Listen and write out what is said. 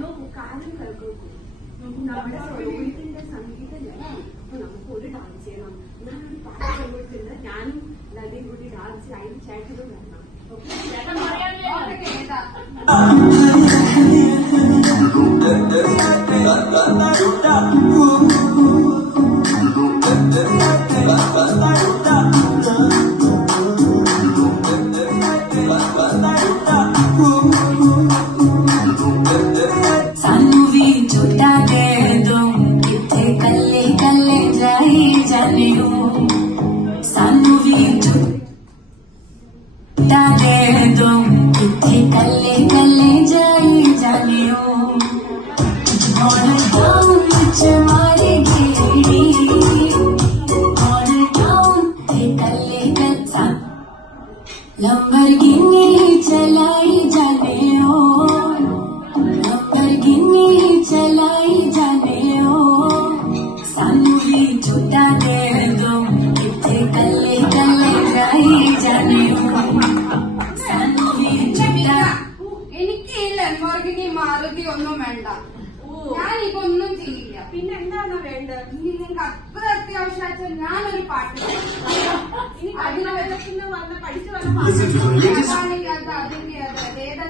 നോക്കൂ, കാര്യം കേൾക്കൂ. നമ്മുടെ സ്വരൂപത്തിന്റെ സംഗീതമല്ലേ, അപ്പൊ നമുക്ക് ഒരു ഡാൻസ് ചെയ്യണം. ഞാനൊരു പാട്ട് കൊണ്ടിട്ടുണ്ട്, ഞാനും ലതയും കൂടി ഡാൻസ് അതിന് ചേട്ടനും വരണം. सानू भी झूठा दे दो किथे कल्ले कल्ले जाई जाने हो, सानू भी झूठा दे दो किथे कल्ले कल्ले जाई जाने हो। और टाउन विच मारे घेड़ी, और टाउन ते कल्ले कच्चा लंबरगिनी चलाई जाने हो, लंबरगिनी चलाई जाने हो। सानू भी झूठा दे दो किथे कल्ले कल्ले जाई जाने हो, सानू भी झूठा। എനിക്ക് ഈ ലംബോർഗിനി മാരുതി ഒന്നും വേണ്ട, ഞാനിതൊന്നും ചെയ്യില്ല. പിന്നെ എന്താണോ വേണ്ടത്? നിങ്ങൾക്ക് അത്ര അത്യാവശ്യമായിട്ട് ഞാനൊരു പാട്ട് അതിന് വന്ന പഠിച്ചു വന്ന അതിന്റെ ഏതാ